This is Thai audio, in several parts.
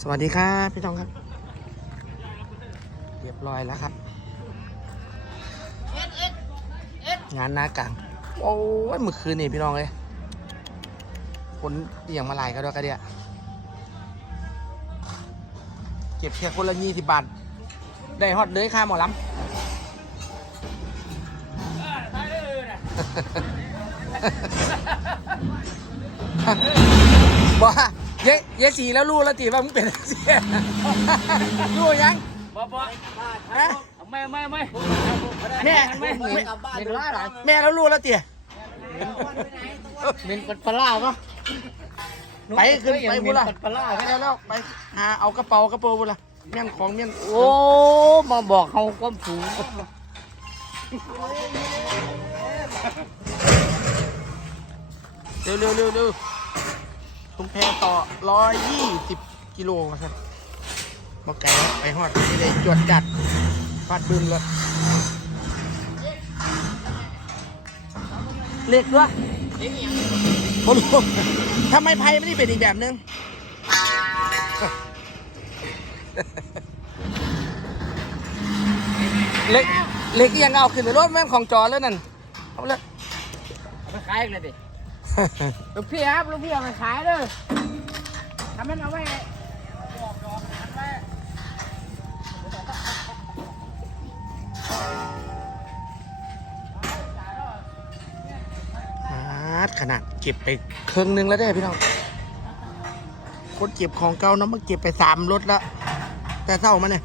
สวัสดีครับพี่น้องครับ เรียบร้อยแล้วครับ งานหน้ากลางโอ้ยเมื่อคืนนี่พี่น้องเลยฝนเอี่ยงมาหลายก็ด้วยกันเดียเก็บแค่คนละยี่สิบบาท ได้ฮอตเลยค่าหมอลำบอกว่า เยเยสีแล้วรู้แล้วตีว่ามึงเป็นอะไรเสียรู้ยังบ่บ่ฮะไม่ไม่ไม่แม่ไม่แม่ไม่เห็นว่าอะไรแม่แล้วรู้แล้วตีเป็นปัดปลาปะไปขึ้นไปบุละปัดปลาไปแล้วแล้วไปหาเอากระเป๋ากระเป๋าบุละเมี่ยนของเมี่ยนโอ้มาบอกเขาความสูงเร็วเร็วเร็วเร็ว ตุ้งแพต่อร้อยยี่สิบกิโลครับบอกไก่ไปฮอดนี่เลยจวดจัดฟาดบึ้มเลยเล็กด้วยโอ้โหทำไมไพ่ไม่ได้เป็นอีกแบบนึงเล็กเล็กยังเอาขึ้นรถแม่งของจอแล้วนั่นเอาเลยไปขายเลยดิ ลูกพี่ครับลูกพี่เอาไปขายเลยทำมันเอาไว้มาดขนาดเก็บไปครึ่งหนึงแล้วได้พี่น้องคนเก็บของเก่าเนาะมาเก็บไปสามรถแล้ว แต่เศร้ามาเนี่ย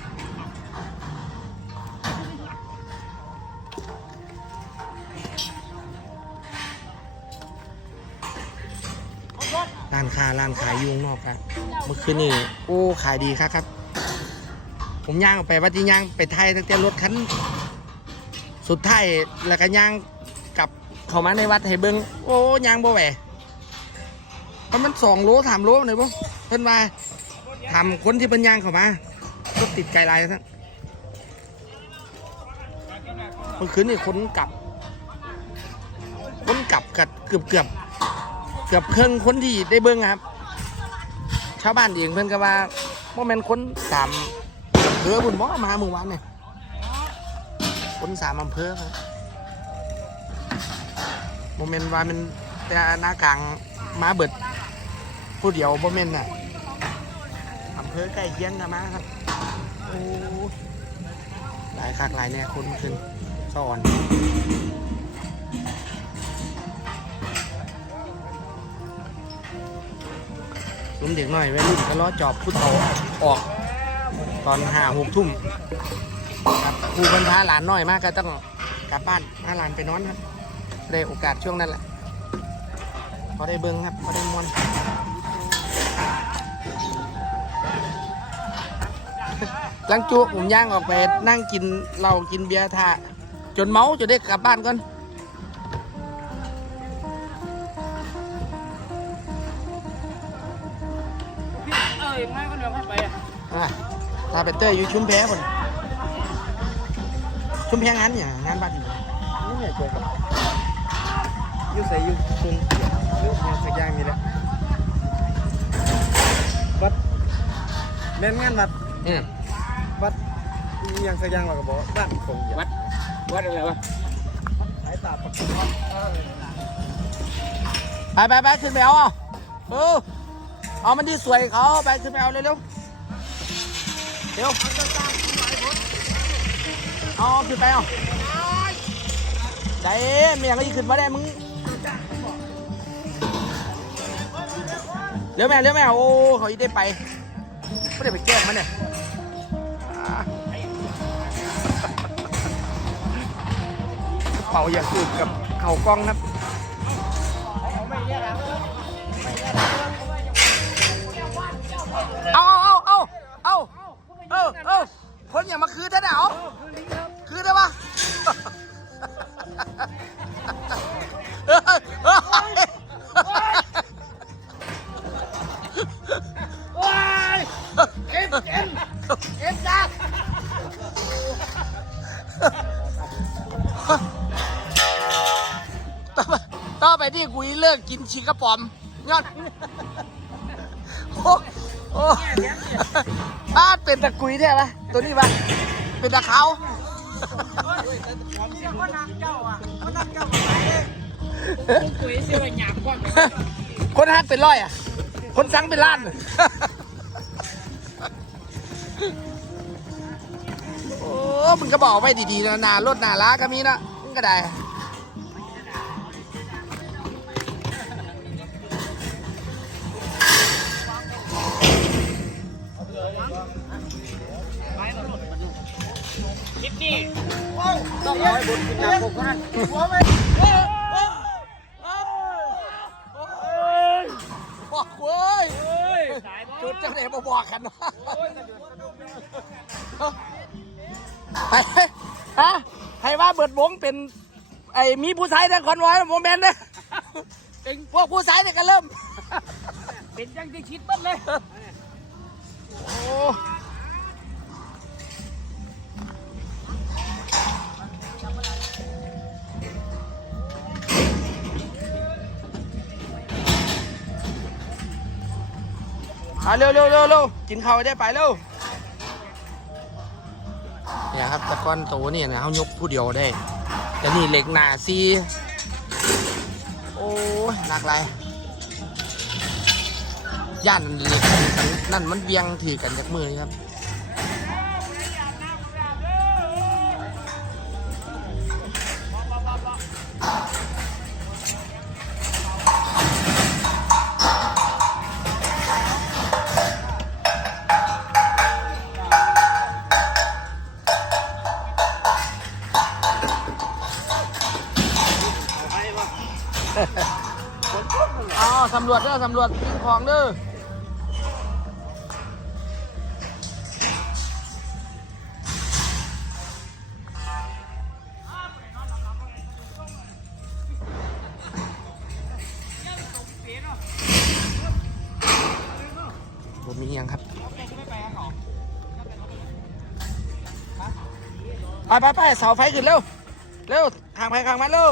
ร้านค้าร้านขายยุงนอกกันเมื่อคืนนี่โอ้ขายดีครับครับ ผมย่างออกไปวัดที่ย่างไปไทยตั้งแต่รถคันสุดท้ายแล้วก็ย่างกลับเข้ามาในวัดให้เบิ้งโอ้ย่างบ่แหวเพราะมันสองโลสามโลเลยบ่เพิ่นว่าทำคนที่เป็นย่างเข้ามารถติดไกลลายทั้งเมื่อคืนนี่คนกลับคนกลับกัดเกือบเกือบ กือบเครื่องคนที่ได้เบิ้งอะครับ ชาวบ้านเองเพิ่นก็ว่าโมเมนคนสามอำเภอบุญบ่มาเมื่อวานเนี่ยคนสามอำเภอครับโมเมนว่ามันแต่หน้ากลางมาเบิดผู้เดียวโมเมนน่ะอำเภอใกล้เคียงกันมาครับโอ้หลายคักหลายเนี่ยคนขึ้นสอน รุ่นเด็กหน่อยวัยรุ่นก็ล้อจอบผู้เฒ่าออก ตอนห้าหกทุ่มครับครูบรรพาหลานน้อยมากก็ต้องกลับบ้านพาหลานไปนอนครับได้โอกาสช่วงนั้นแหละพอได้เบิ้งครับพอได้มวนหลังจุผมย่างออกไปนั่งกินเหล้ากินเบียร์ท่าจนเมาจนได้กลับบ้านก่อน ยง่ายก็เดี๋ยวไปอะอะถ้าไปเตยอยู่ชุมแพคนชุมแพงานเนี่ยงานบ้านอยู่นี่ไงเกิดครับอยุ่ใส่อยุ่คุงหรือเนี่ยสักอย่างนี่แหละวัดแม่นงานวัดอืมวัดอหยังสักอย่างว่าก็บอกบ้านคงอย่าวัดวัดอะไรวะสายตาประคุณวัดเออไปไปไปขึ้นไปเอาเอาเออ เอามันที่สวยเขาไปขึ้นไปเอาเร็วเร็วเร็วเอาขึ้นไปเอาได้เมียก็ยิ่งขึ้นมาได้มึงเร็วแม่เร็วแม่โอ้เขาอีได้ไปไม่ได้ไปแกล้งมันเนี่ยอ่าเป่าอย่างอื่นกับเข่ากล้องครับ นอย่ามาคืนได้เหรอคืนได้ปะเฮ้ยเฮ้ยว้ายเอ็มเอ็มเอ็มจ้าต่อไปต่อไปที่กุยเลิกกินชีกระป๋อมยอด โอ้อาดเป็นตะกุยแท้ปะตัวนี้ปะเป็นตะเขาปุ๋ยเสียหยาบกว่าคนฮักเป็นร้อยอะ คนสั่งเป็นล้านโอ้มึงก็บอกไว้ดีๆนะนารถนาล้าก็มีนะมึงก็ได้ นี้ต้องเอาให้บุญกินน้ำผมกันบอกเว้ยจุดจังไหนมาบอกกันวะไปฮะให้ว่าเบิดวงเป็นไอ้มีผู้ชายแต่คอนไว้โมเมนต์นะเป็นพวกผู้ชายเนี่ยก็เริ่ม เป็นยังที่คิดบ้างเลยโอ้ อาเร็วเร็วเร็วเร็วกินข้าวได้ไปเร็วเนี่ยครับตะก้อนโตเนี่ยนะเขายกผู้เดียวได้ แต่นี่เหล็กหนาซีโอ้ยหนักไรย่านเหล็กนั่นมันเบียงถือกันจากมือครับ อ๋อสำรวจเด้อสำรวจทิ้งของเด้อผมมีเอียงครับ ไปไปไปเสาไฟขึ้นเร็ว เร็วทางไปทางมันเร็ว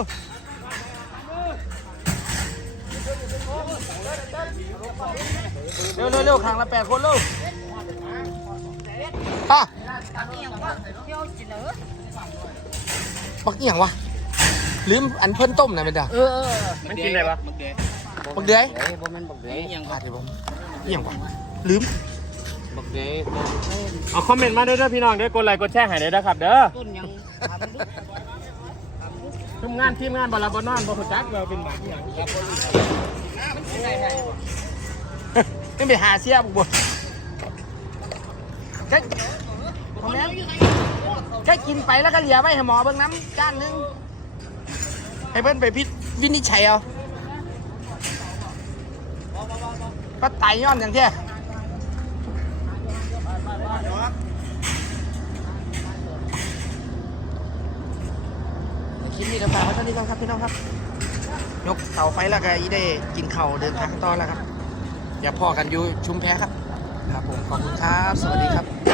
เร็วเร็วเร็วขังละแปดคนเร็วอะบักเอียงวะลืมอันเพิ่นต้มนะเป็นดาเออมันกินอะไรปะบักเดือยเฮ้ยบ่แม่นบักเด้ยังพลาดเลยผมเอียงวะลืมบักเด้เอาคอมเมนต์มาด้วยเด้อพี่น้องเด้อกดไลค์กดแชร์ให้เด้อนะครับ เด้อต้นยังทีมงานทีมงานบาลาบานอนบอลจักเราเป็นหมาที่อย่างครับ ไม่ไปหาเสียบุกบนแค่ของแม่แค่กินไปแล้วก็เหลียไปให้หมอเบิ่งน้ำจานหนึง ให้เพิ่นไปพิวินิจฉัยเอาก็ไตย้อนอย่างเที่ยคลิปนี้เดี๋ยวฝากไว้เท่านี้ก่อนครับพี่น้องครับ ยกเสาไฟแล้วก็อีได้กินเข่าเดินทางต่อแล้วครับอย่าพอกันอยู่ชุมแพครับ ครับผมขอบคุณครับ สวัสดีครับ